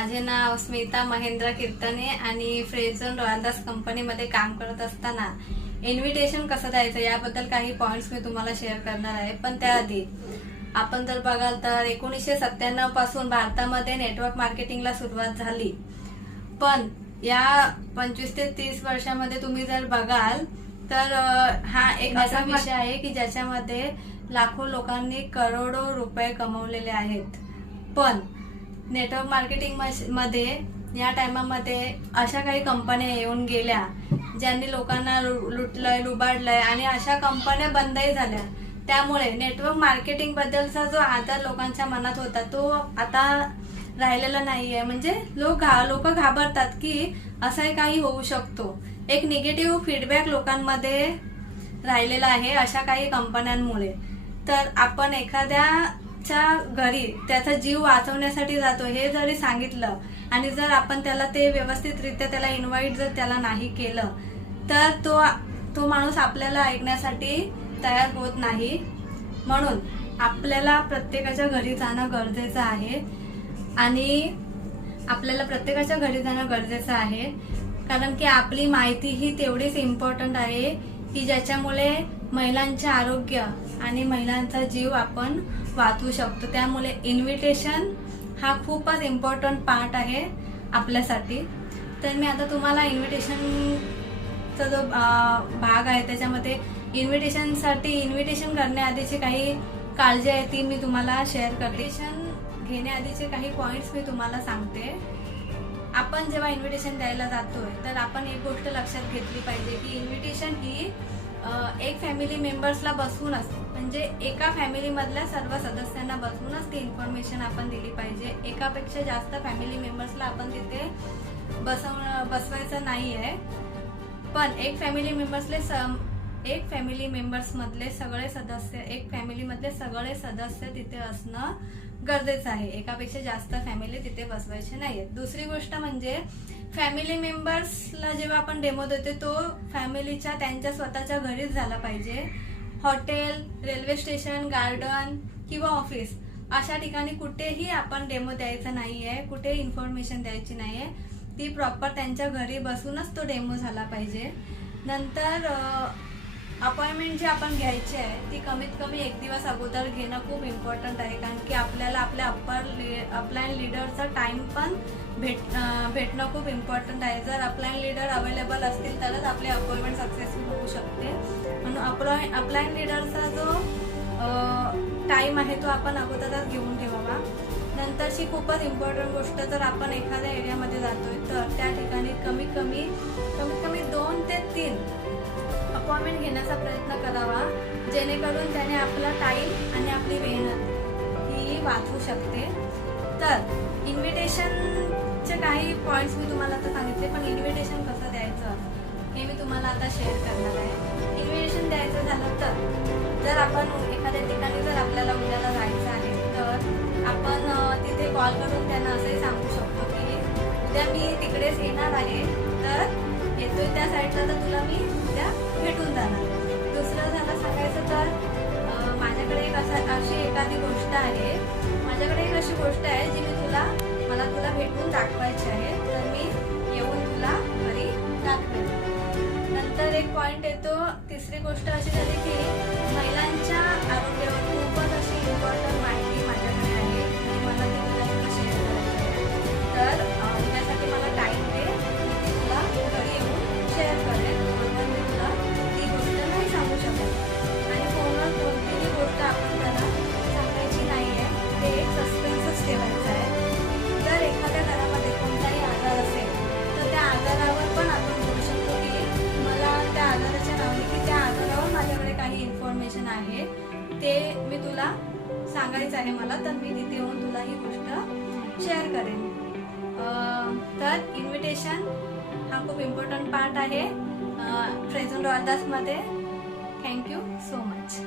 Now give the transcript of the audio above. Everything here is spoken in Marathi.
माझे नाव स्मिता महेंद्र कीर्तने आणि फ्रेझन रॉयल्स कंपनीमध्ये काम करत असताना इन्व्हिटेशन कसं द्यायचं याबद्दल काही पॉइंट्स मी तुम्हाला शेअर करणार आहे। पण त्याआधी आपण जर बघाल तर 1997 पासून भारतामध्ये नेटवर्क मार्केटिंगला सुरुवात झाली, पण या 25 ते 30 वर्षामध्ये तुम्ही जर बघाल तर हा एक असा विषय आहे की ज्याच्यामध्ये लाखो लोकांनी करोडो रुपये कमवलेले आहेत। पण नेटवर्क मार्केटिंग मध्ये या टाइमामध्ये अशा काही कंपन्या येऊन गेल्या ज्यांनी लोकांना लुटलंय, लुबाडलंय आणि अशा कंपन्या बंदही झाल्या। त्यामुळे नेटवर्क मार्केटिंग बद्दलचा जो आदर लोकांच्या मनात होता तो आता राहिलेला नाहीये। म्हणजे लोक घाबरतात की असंही काही होऊ शकतो। एक निगेटिव्ह फीडबॅक लोकांमध्ये राहिलेला आहे अशा काही कंपन्यांमुळे। तर आपण एखाद्याच्या घरी त्याचा जीव वाचवण्यासाठी जातो हे जरी सांगितलं आणि जर आपण त्याला ते व्यवस्थितरित्या त्याला इन्व्हाइट जर त्याला नाही केलं तर तो माणूस आपल्याला ऐकण्यासाठी तयार होत नाही। म्हणून आपल्याला प्रत्येकाच्या घरी जाणं गरजेचं आहे आणि आपल्याला प्रत्येकाच्या घरी जाणं गरजेचं आहे, कारण की आपली माहिती ही तेवढीच इम्पॉर्टंट आहे की ज्याच्यामुळे महिलांचे आरोग्य आणि महिलांचा जीव आपण वाचवू शकतो। त्यामुळे इन्व्हिटेशन हा खूपच इम्पॉर्टंट पार्ट आहे आपल्यासाठी। तर मी आता तुम्हाला इन्व्हिटेशनचा जो भाग आहे त्याच्यामध्ये इन्व्हिटेशन करण्याआधीची काही काळजी आहे ती मी तुम्हाला शेअर करते। इन्व्हिटेशन घेण्याआधीचे काही पॉइंट्स मी तुम्हाला सांगते। आपण जेव्हा इन्व्हिटेशन द्यायला जातोय तर आपण एक गोष्ट लक्षात घेतली पाहिजे की इन्व्हिटेशन ही एक फॅमिली मेंबर्सला बसवूनच, म्हणजे एका फॅमिली मधल्या सर्व सदस्यांना बसवूनच ती इन्फॉर्मेशन आपण दिली पाहिजे। एकापेक्षा जास्त फॅमिली मेंबर्सला आपण तिथे बसवायचं नाहीये। पण एक फॅमिली मेंबर्स मधले सगळे सदस्य तिथे असणं गरजेचं आहे। एकापेक्षा जास्त फॅमिली तिथे बसवायचे नाहीये। दुसरी गोष्ट म्हणजे फॅमिली मेंबर्सला जेव्हा आपण डेमो देतो तो फॅमिलीच्या त्यांच्या स्वतःच्या घरीच झाला पाहिजे। हॉटेल, रेल्वे स्टेशन, गार्डन किंवा ऑफिस अशा ठिकाणी कुठेही आपण डेमो द्यायचा नाहीये, कुठे इन्फॉर्मेशन द्यायची नाहीये। ती प्रॉपर त्यांच्या घरी बसूनच तो डेमो झाला पाहिजे। नंतर अपॉइंटमेंट जी आपण घ्यायची आहे ती कमीत कमी 1 दिवस अगोदर घेणं खूप इम्पॉर्टंट आहे, कारण की आपल्याला आपल्या अपलाईन लीडरचा टाइम पण भेटणं खूप इम्पॉर्टंट आहे। जर अपलाईन लीडर अवेलेबल असतील तरच आपली अपॉइंटमेंट सक्सेसफुल होऊ शकते। म्हणून अपलाईन लीडरचा जो टाइम आहे तो आपण अगोदरच घेऊन ठेवावा। नंतरची खूपच इम्पॉर्टंट गोष्ट, जर आपण एखाद्या एरियामध्ये जातोय तर त्या ठिकाणी कमीत कमी 2 ते 3 अपॉइंटमेंट घेण्याचा प्रयत्न करावा, जेणेकरून त्याने आपला टाइम आणि आपली मेहनत ही वाचवू शकते। तर इन्व्हिटेशनचे काही पॉइंट्स मी तुम्हाला आता सांगितले, पण इन्व्हिटेशन कसं द्यायचं हे मी तुम्हाला आता शेअर करणार आहे। इन्व्हिटेशन द्यायचं झालं तर जर आपण एखाद्या ठिकाणी जर आपल्याला उद्याला जायचं आहे तर आपण तिथे कॉल करून त्यांना असंही सांगू शकतो की उद्या मी तिकडेच येणार आहे, तर येतोय त्या साईडला तर तुला मी उद्या भेटून जाणार। दुसरं झालं सांगायचं तर माझ्याकडे अशी एखादी गोष्ट आहे, अशी गोष्ट आहे जी मला तुला भेटून दाखवायची आहे, तर मी येऊन तुला घरी दाखवेन। नंतर एक पॉइंट येतो, तिसरी गोष्ट अशी झाली की महिलांच्या आरोग्यावर खूपच अशी इम्पॉर्टंट माहिती माझ्याकडे आहे आणि मला ती तुला शेअर करायची आहे। तर उद्यासाठी मला टाइम दे, मी तुला घरी येऊन शेअर करेन। फोनवर मी तुला ती गोष्ट नाही सांगू शकत आणि फोनवर कोणतीही गोष्ट आपण त्याला सांगायची नाहीये, ते एक सस्पेन्सच ठेवायचं आहे। जर एखाद्या घरामध्ये कोणताही आजार असेल तर त्या आजारावर पण आपण बोलू शकतो की मला त्या आजाराच्या नावाने की त्या आजारावर माझ्याकडे काही इन्फॉर्मेशन आहे, ते मी तुला सांगायचं आहे मला, तर मी तिथे येऊन तुला ही गोष्ट शेअर करेन। तर इन्व्हिटेशन हा खूप इम्पॉर्टंट पार्ट आहे फ्रेझन रॉयल्स मध्ये। Thank you so much.